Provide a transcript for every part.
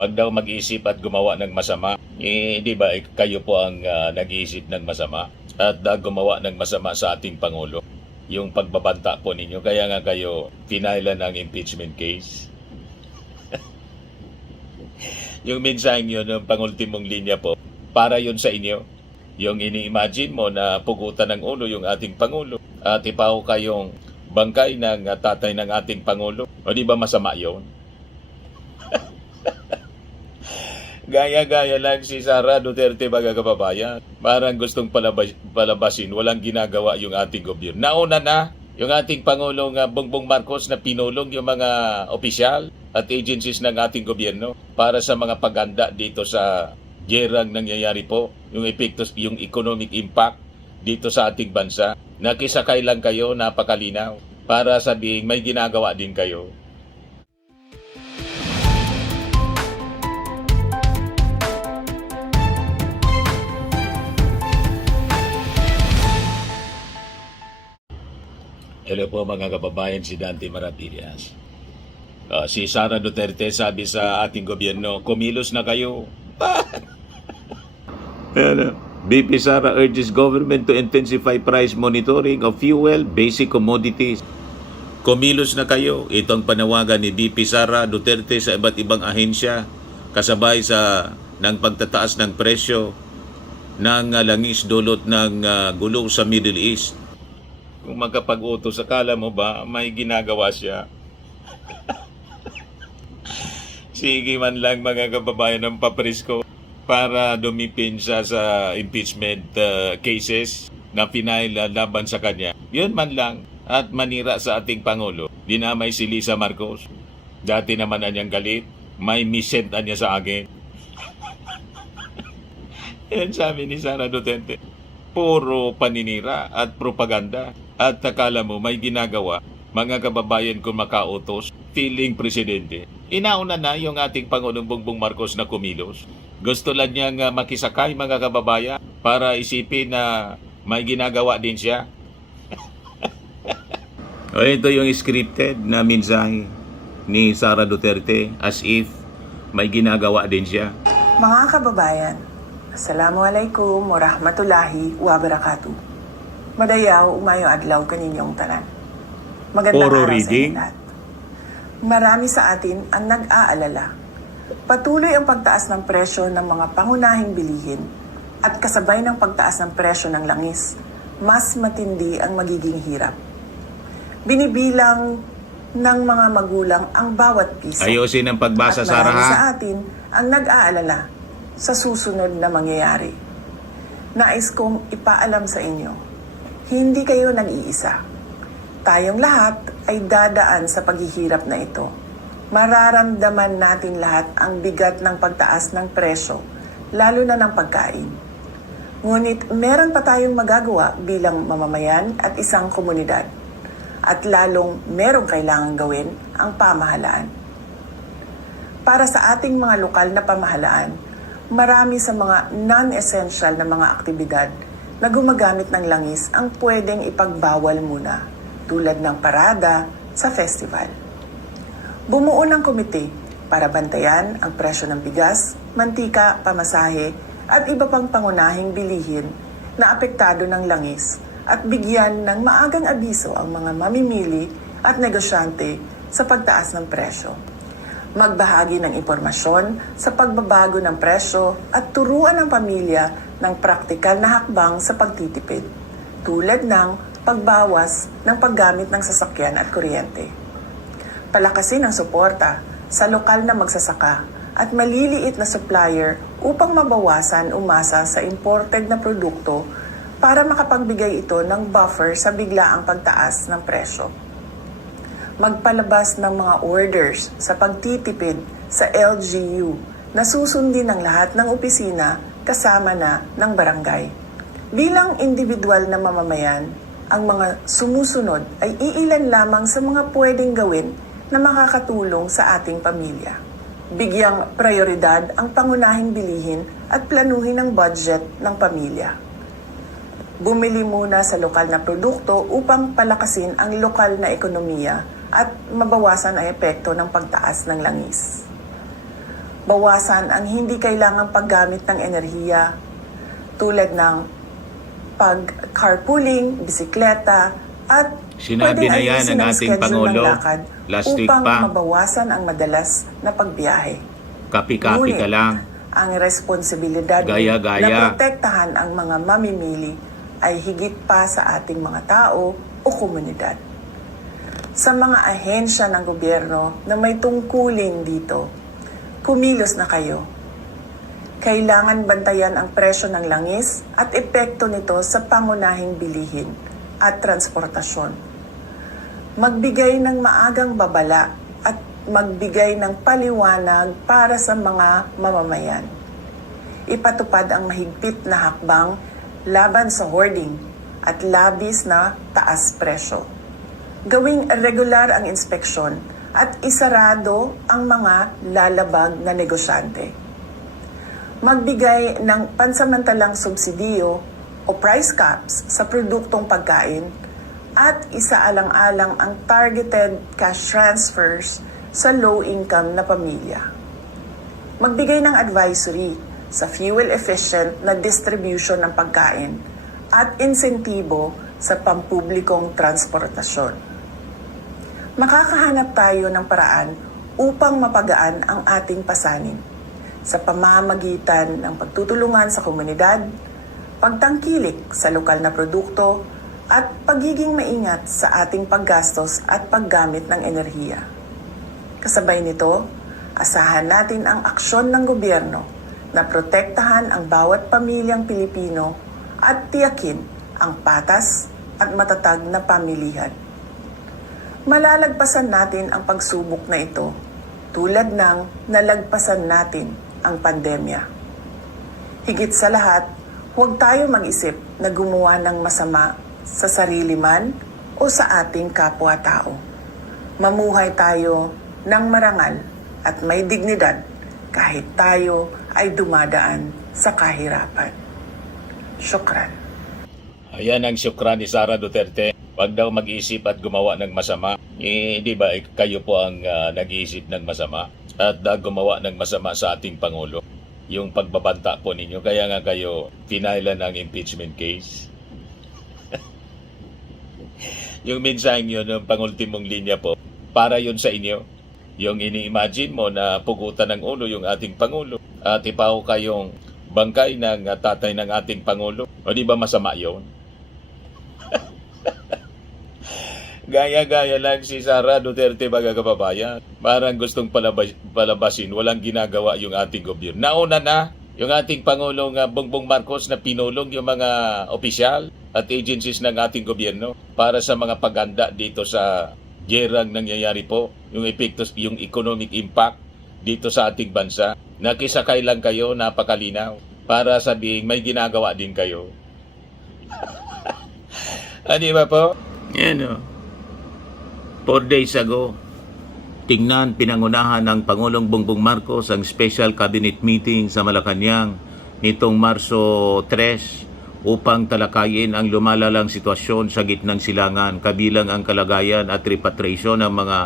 Wag daw mag-isip at gumawa ng masama. Di ba, kayo po ang nag-iisip ng masama at gumawa ng masama sa ating Pangulo. Yung pagbabanta po ninyo, kaya nga kayo pinailan ng impeachment case. Yung mensahe nyo ng pangultimong linya po, para yun sa inyo. Yung ini-imagine mo na pugutan ng ulo yung ating Pangulo at ipaw kayong bangkay ng tatay ng ating Pangulo. O di ba masama yun? Gaya-gaya lang si Sara Duterte, mga kababayan. Parang gustong palabasin, walang ginagawa yung ating gobyerno. Nauna na yung ating Pangulong Bongbong Marcos na pinulong yung mga opisyal at agencies ng ating gobyerno para sa mga paganda dito sa gerang nangyayari po, yung epektos, yung economic impact dito sa ating bansa. Nakisakay lang kayo, napakalinaw, para sabihin may ginagawa din kayo. Hello po mga kababayan, si Dante Maratillas. Si Sara Duterte sabi sa ating gobyerno, kumilos na kayo. BP Sara urges government to intensify price monitoring of fuel, basic commodities. Kumilos na kayo. Itong panawagan ni BP Sara Duterte sa iba't ibang ahensya kasabay ng pagtataas ng presyo ng langis dulot ng gulo sa Middle East. Kung magkapag-utos, akala mo ba may ginagawa siya? Sige man lang mga kababayan ng papresko para dumipin siya sa impeachment cases na pinail laban sa kanya. Yun man lang at manira sa ating Pangulo. Dinamay si Lisa Marcos. Dati naman anyang galit. May misent niya sa akin. Yan sabi ni Sara Duterte. Puro paninira at propaganda. At akala mo may ginagawa, mga kababayan kung makautos, feeling presidente. Inauna na yung ating Pangulong Bongbong Marcos na kumilos. Gusto lang niyang makisakay mga kababayan para isipin na may ginagawa din siya. O ito yung scripted na mensahe ni Sara Duterte as if may ginagawa din siya. Mga kababayan, Assalamualaikum warahmatullahi wabarakatuh. Madayaw, umayo adlaw kaninyong tanan. Magandang Puro araw reading. sa lahat. Marami sa atin ang nag-aalala. Patuloy ang pagtaas ng presyo ng mga pangunahing bilihin at kasabay ng pagtaas ng presyo ng langis, mas matindi ang magiging hirap. Binibilang ng mga magulang ang bawat piso. Ayusin ang pagbasa, at Sara, marami ha? sa atin ang nag-aalala sa susunod na mangyayari. Nais kong ipaalam sa inyo, hindi kayo nag-iisa. Tayong lahat ay dadaan sa paghihirap na ito. Mararamdaman natin lahat ang bigat ng pagtaas ng presyo, lalo na ng pagkain. Ngunit meron pa tayong magagawa bilang mamamayan at isang komunidad. At lalong merong kailangan gawin ang pamahalaan. Para sa ating mga lokal na pamahalaan, marami sa mga non-essential na mga aktibidad na gumagamit ng langis ang pwedeng ipagbawal muna, tulad ng parada sa festival. Bumuo ng komite para bantayan ang presyo ng bigas, mantika, pamasahe at iba pang pangunahing bilihin na apektado ng langis at bigyan ng maagang abiso ang mga mamimili at negosyante sa pagtaas ng presyo. Magbahagi ng impormasyon sa pagbabago ng presyo at turuan ang pamilya ng praktikal na hakbang sa pagtitipid, tulad ng pagbawas ng paggamit ng sasakyan at kuryente. Palakasin ang suporta sa lokal na magsasaka at maliliit na supplier upang mabawasan umasa sa imported na produkto para makapagbigay ito ng buffer sa biglaang pagtaas ng presyo. Magpalabas ng mga orders sa pagtitipid sa LGU na susundin ng lahat ng opisina kasama na ng barangay. Bilang individual na mamamayan, ang mga sumusunod ay iilan lamang sa mga pwedeng gawin na makakatulong sa ating pamilya. Bigyang prioridad ang pangunahing bilihin at planuhin ang budget ng pamilya. Bumili muna sa lokal na produkto upang palakasin ang lokal na ekonomiya at mabawasan ang epekto ng pagtaas ng langis. Bawasan ang hindi kailangang paggamit ng enerhiya tulad ng pag-carpooling, bisikleta, at Sinabi na yan ayusin ng ang ating schedule Pangulo ng lakad last week upang pa. mabawasan ang madalas na pagbiyahe. Kapi-kapi ka lang. Ang responsibilidad mo Gaya-gaya. na protektahan ang mga mamimili ay higit pa sa ating mga tao o komunidad. Sa mga ahensya ng gobyerno na may tungkulin dito, kumilos na kayo. Kailangan bantayan ang presyo ng langis at epekto nito sa pangunahing bilihin at transportasyon. Magbigay ng maagang babala at magbigay ng paliwanag para sa mga mamamayan. Ipatupad ang mahigpit na hakbang laban sa hoarding at labis na taas presyo. Gawing regular ang inspeksyon at isarado ang mga lalabag na negosyante. Magbigay ng pansamantalang subsidiyo o price caps sa produktong pagkain at isaalang-alang ang targeted cash transfers sa low-income na pamilya. Magbigay ng advisory sa fuel-efficient na distribution ng pagkain at insentibo sa pampublikong transportasyon. Makakahanap tayo ng paraan upang mapagaan ang ating pasanin sa pamamagitan ng pagtutulungan sa komunidad, pagtangkilik sa lokal na produkto, at pagiging maingat sa ating paggastos at paggamit ng enerhiya. Kasabay nito, asahan natin ang aksyon ng gobyerno na protektahan ang bawat pamilyang Pilipino at tiyakin ang patas at matatag na pamilihan. Malalagpasan natin ang pagsubok na ito tulad ng nalagpasan natin ang pandemya. Higit sa lahat, huwag tayo mag-isip na gumawa ng masama sa sarili man o sa ating kapwa-tao. Mamuhay tayo ng marangal at may dignidad kahit tayo ay dumadaan sa kahirapan. Syukran. Ayan ang syukran ni Sara Duterte. Huwag daw mag-isip at gumawa ng masama. Di ba kayo po ang nag-iisip ng masama at gumawa ng masama sa ating Pangulo? Yung pagbabanta po ninyo, kaya nga kayo pinailan ng impeachment case. Yung mensahe nyo ng pangultimong linya po, para yun sa inyo. Yung ini-imagine mo na pugutan ng ulo yung ating Pangulo at ipaw kayong bangkay ng tatay ng ating Pangulo. O di ba masama yun? Gaya-gaya lang si Sara Duterte, mga kababayan. Parang gustong palabasin, walang ginagawa yung ating gobyerno. Nauna na yung ating Pangulong Bongbong Marcos na pinulong yung mga opisyal at agencies ng ating gobyerno para sa mga paganda dito sa gerang nangyayari po, yung epekto, yung economic impact dito sa ating bansa. Nakisakay lang kayo, napakalinaw, para sabihin may ginagawa din kayo. Di ba po? Yan o. 4 days ago, tingnan pinangunahan ng Pangulong Bongbong Marcos ang special cabinet meeting sa Malacanang nitong Marso 3 upang talakayin ang lumalalang sitwasyon sa gitnang silangan, kabilang ang kalagayan at repatriation ng mga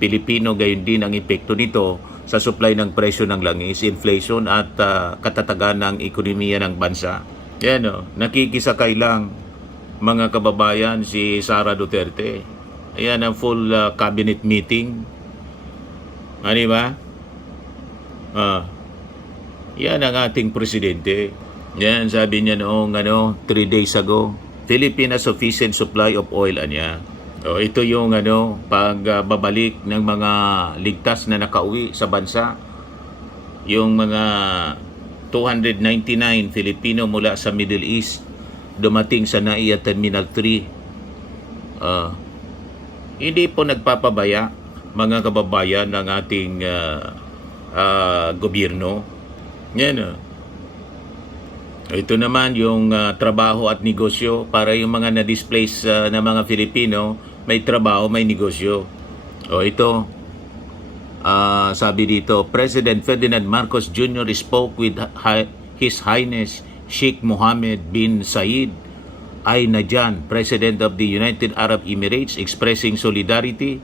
Pilipino, gayon din ang epekto nito sa supply ng presyo ng langis, inflation at katatagan ng ekonomiya ng bansa. Yan o, nakikisakay lang mga kababayan si Sara Duterte. Ayan ang full cabinet meeting. Ano ba? Yan ang ating presidente. Yan, sabi niya noong 3 days ago, Philippines sufficient supply of oil, anya. O, ito yung pagbabalik ng mga ligtas na nakauwi sa bansa. Yung mga 299 Filipino mula sa Middle East dumating sa NAIA Terminal 3. Hindi po nagpapabaya, mga kababayan, ng ating gobyerno. Yan. Ito naman yung trabaho at negosyo para yung mga na-displace na mga Filipino, may trabaho, may negosyo. O ito, sabi dito, President Ferdinand Marcos Jr. spoke with His Highness Sheikh Mohammed bin Zayed Al Nahyan, President of the United Arab Emirates, expressing solidarity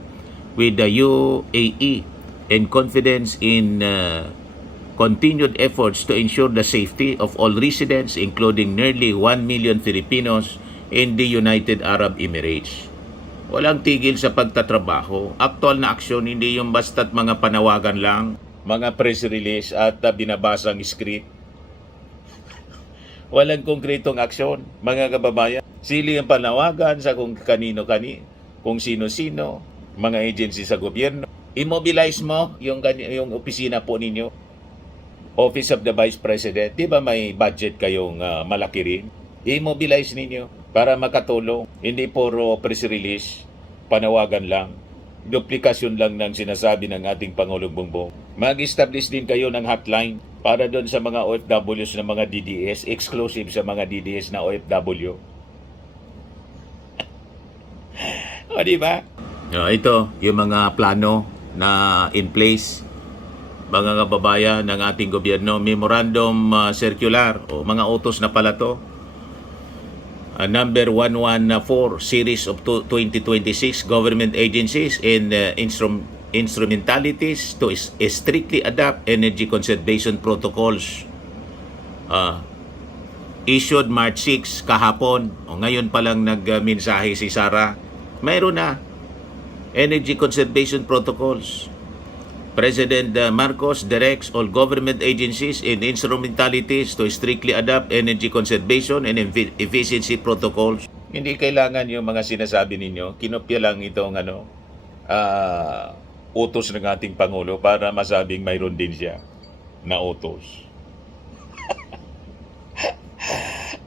with the UAE and confidence in continued efforts to ensure the safety of all residents, including nearly 1 million Filipinos in the United Arab Emirates. Walang tigil sa pagtatrabaho. Aktual na aksyon, hindi yung basta't mga panawagan lang, mga press release at binabasang script. Walang konkretong aksyon, mga kababayan. Sili ang panawagan sa kung kanino-kanino, kung sino-sino, mga agency sa gobyerno. Immobilize mo yung opisina po ninyo. Office of the Vice President, di ba may budget kayong malaki rin? I-mobilize ninyo para makatulong. Hindi puro press release, panawagan lang, duplikasyon lang ng sinasabi ng ating Pangulong Bongbong. Mag-establish din kayo ng hotline para doon sa mga OFWs na mga DDS, exclusive sa mga DDS na OFW. O, di ba? Ito, yung mga plano na in place, mga kababayan ng ating gobyerno, memorandum circular o mga utos na pala to, number 114 series of 2026, government agencies and instrumentalities to strictly adapt energy conservation protocols, issued March 6 kahapon. O ngayon pa lang nagmensahe si Sara, mayroon na energy conservation protocols. President Marcos directs all government agencies and instrumentalities to strictly adopt energy conservation and efficiency protocols. Hindi kailangan yung mga sinasabi ninyo. Kinopya lang itong utos ng ating Pangulo para masabing mayroon din siya na utos.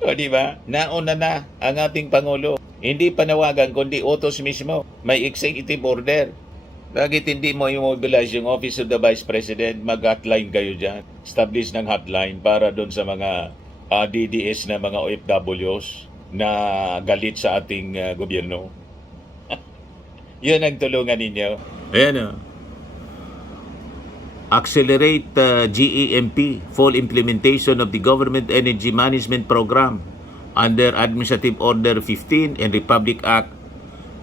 O di ba? Nauna na ang ating Pangulo. Hindi panawagan kundi utos mismo. May executive order. Bakit hindi mo i-mobilize yung Office of the Vice President? Mag-hotline kayo dyan. Establish ng hotline para doon sa mga DDS na mga OFWs na galit sa ating gobyerno. Yun ang tulungan ninyo. Ayan accelerate GEMP, full implementation of the Government Energy Management Program under Administrative Order 15 and Republic Act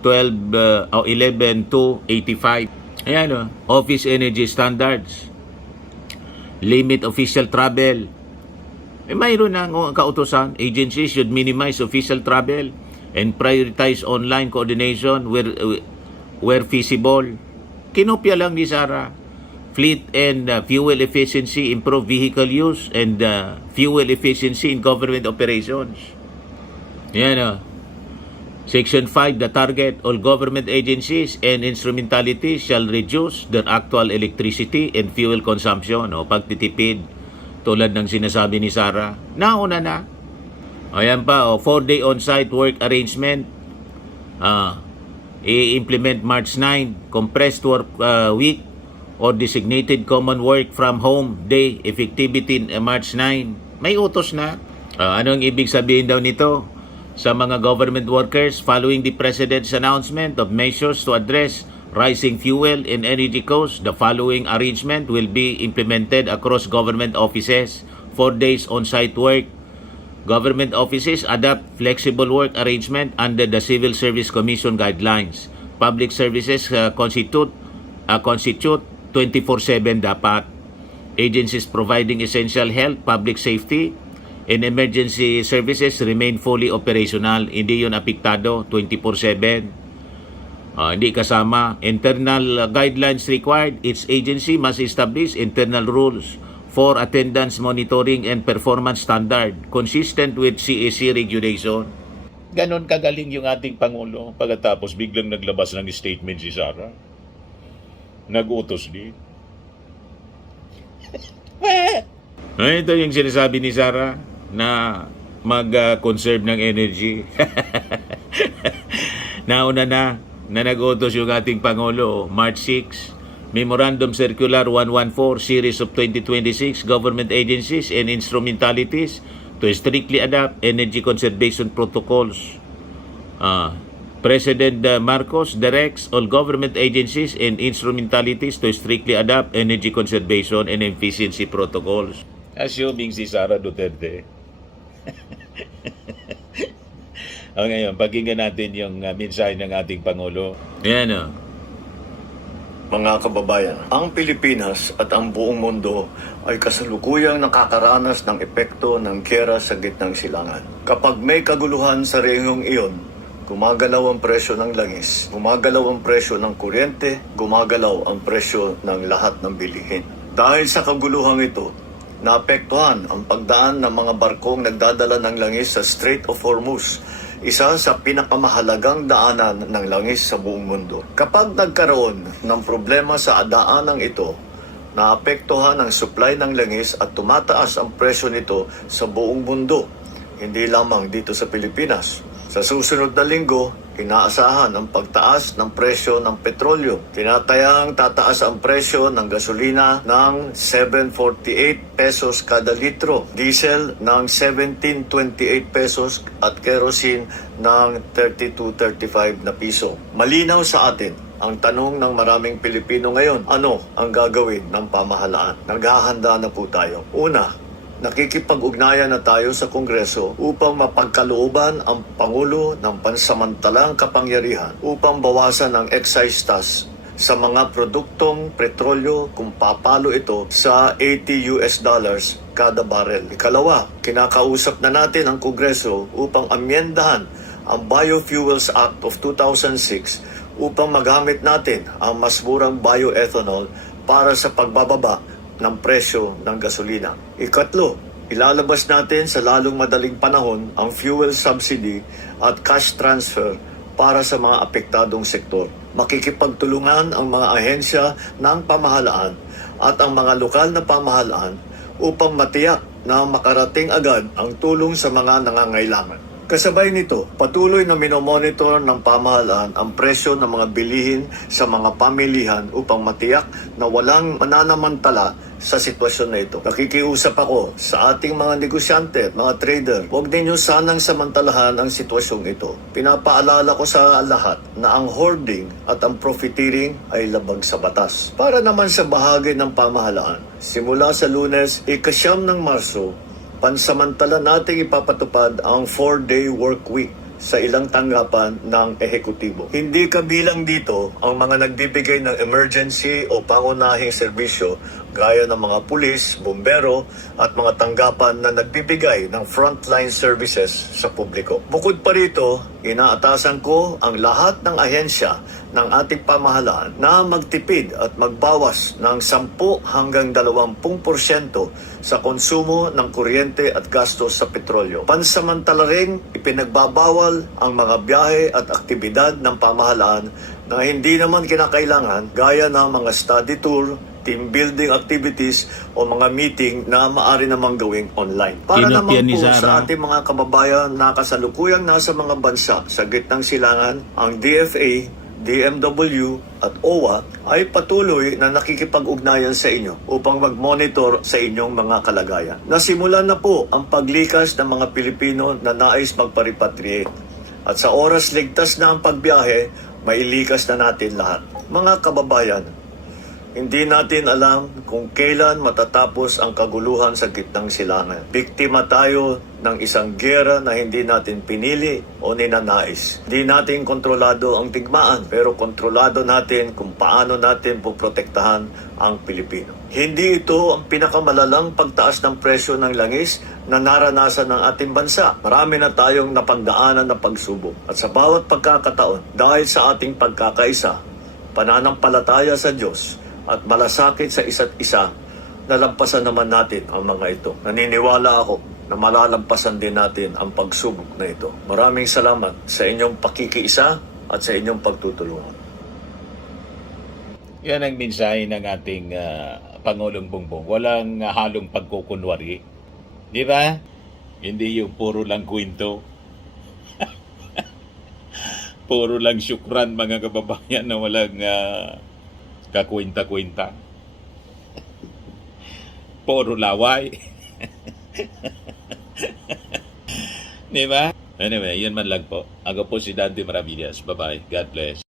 11-285. Ayan Office Energy Standards, limit official travel. Mayroon na kautusan, agencies should minimize official travel and prioritize online coordination where feasible. Kinopya lang ni Sara. Fleet and fuel efficiency, improve vehicle use and fuel efficiency in government operations. Ayan Section 5, the target, all government agencies and instrumentalities shall reduce their actual electricity and fuel consumption. Pagtitipid, tulad ng sinasabi ni Sara. Nauna na. Ayan pa, 4-day on-site work arrangement. I-implement March 9, compressed work week or designated common work from home day, effectivity March 9. May utos na. Anong ibig sabihin daw nito? Sa mga government workers, following the President's announcement of measures to address rising fuel and energy costs, the following arrangement will be implemented across government offices. 4 days on-site work. Government offices adopt flexible work arrangement under the Civil Service Commission guidelines. Public services constitute 24/7 dapat. Agencies providing essential health, public safety, and emergency services remain fully operational. Hindi yun apektado 24/7. Hindi kasama. Internal guidelines required. Each agency must establish internal rules for attendance monitoring and performance standard consistent with CAC regulation. Ganon kagaling yung ating Pangulo. Pagkatapos biglang naglabas ng statement si Sara. Nag-utos din. Ito yung sinasabi ni Sara na mag-conserve ng energy. Nauna na nag-utos yung ating Pangulo. March 6, Memorandum Circular 114 Series of 2026, Government Agencies and Instrumentalities to strictly adopt energy conservation protocols. President Marcos directs all government agencies and instrumentalities to strictly adopt energy conservation and efficiency protocols. Assuming si Sara Duterte. Ngayon, pakinggan natin yung mensahe ng ating Pangulo. Ayan Mga kababayan, ang Pilipinas at ang buong mundo ay kasalukuyang nakakaranas ng epekto ng giyera sa gitnang silangan. Kapag may kaguluhan sa rehiyong iyon, gumagalaw ang presyo ng langis, gumagalaw ang presyo ng kuryente, gumagalaw ang presyo ng lahat ng bilihin. Dahil sa kaguluhang ito, naapektuhan ang pagdaan ng mga barkong nagdadala ng langis sa Strait of Hormuz, isa sa pinakamahalagang daanan ng langis sa buong mundo. Kapag nagkaroon ng problema sa daanang ito, naapektuhan ang supply ng langis at tumataas ang presyo nito sa buong mundo, hindi lamang dito sa Pilipinas. Sa susunod na linggo, inaasahan ang pagtaas ng presyo ng petrolyo. Tinatayang tataas ang presyo ng gasolina ng 7.48 pesos kada litro, diesel ng 17.28 pesos at kerosene ng 32.35 na piso. Malinaw sa atin ang tanong ng maraming Pilipino ngayon, ano ang gagawin ng pamahalaan? Naghahanda na po tayo. Una, nakikipag-ugnayan na tayo sa Kongreso upang mapagkalooban ang Pangulo ng pansamantalang kapangyarihan upang bawasan ang excise tax sa mga produktong petrolyo kung papalo ito sa $80 kada barrel. Ikalawa, kinakausap na natin ang Kongreso upang amyendahan ang Biofuels Act of 2006 upang magamit natin ang mas murang bioethanol para sa pagbababa ng presyo ng gasolina. Ikatlo, ilalabas natin sa lalong madaling panahon ang fuel subsidy at cash transfer para sa mga apektadong sektor. Makikipagtulungan ang mga ahensya ng pamahalaan at ang mga lokal na pamahalaan upang matiyak na makarating agad ang tulong sa mga nangangailangan. Kasabay nito, patuloy na minomonitor ng pamahalaan ang presyo ng mga bilihin sa mga pamilihan upang matiyak na walang mananamantala sa sitwasyon na ito. Nakikiusap ako sa ating mga negosyante, mga trader, huwag ninyo sanang samantalahan ang sitwasyong ito. Pinapaalala ko sa lahat na ang hoarding at ang profiteering ay labag sa batas. Para naman sa bahagi ng pamahalaan, simula sa Lunes, 9 ng Marso, pansamantala nating ipapatupad ang 4-day work week sa ilang tanggapan ng ehekutibo. Hindi kabilang dito ang mga nagbibigay ng emergency o pangunahing serbisyo gaya ng mga pulis, bumbero at mga tanggapan na nagbibigay ng frontline services sa publiko. Bukod pa rito, inaatasan ko ang lahat ng ahensya ng ating pamahalaan na magtipid at magbawas ng 10 hanggang 20% sa konsumo ng kuryente at gastos sa petrolyo. Pansamantala ring ipinagbabawal ang mga biyahe at aktibidad ng pamahalaan na hindi naman kinakailangan gaya ng mga study tour, team building activities o mga meeting na maaari namang gawing online. Para naman po sa ating mga kababayan na kasalukuyang nasa mga bansa sa gitnang silangan, ang DFA, DMW at OWA ay patuloy na nakikipag-ugnayan sa inyo upang mag-monitor sa inyong mga kalagayan. Nasimulan na po ang paglikas ng mga Pilipino na nais magpa-repatriate. At sa oras ligtas na ang pagbiyahe, mailikas na natin lahat. Mga kababayan, hindi natin alam kung kailan matatapos ang kaguluhan sa gitnang silangan. Biktima tayo ng isang giyera na hindi natin pinili o ninanais. Hindi natin kontrolado ang digmaan, pero kontrolado natin kung paano natin poprotektahan ang Pilipino. Hindi ito ang pinakamalalang pagtaas ng presyo ng langis na naranasan ng ating bansa. Marami na tayong napagdaanan na pagsubok. At sa bawat pagkakataon, dahil sa ating pagkakaisa, pananampalataya sa Diyos, at malasakit sa isa't isa, nalampasan naman natin ang mga ito. Naniniwala ako na malalampasan din natin ang pagsubok na ito. Maraming salamat sa inyong pakikiisa at sa inyong pagtutulungan. Yan ang mensahe ng ating Pangulong Bongbong. Walang halong pagkukunwari. Di ba? Hindi yung puro lang kwento. Puro lang syukran, mga kababayan, na walang kakwenta-kwenta. Puro laway. Di ba? Anyway, yun man lang po. Ako po si Dante Maravillas. Bye-bye. God bless.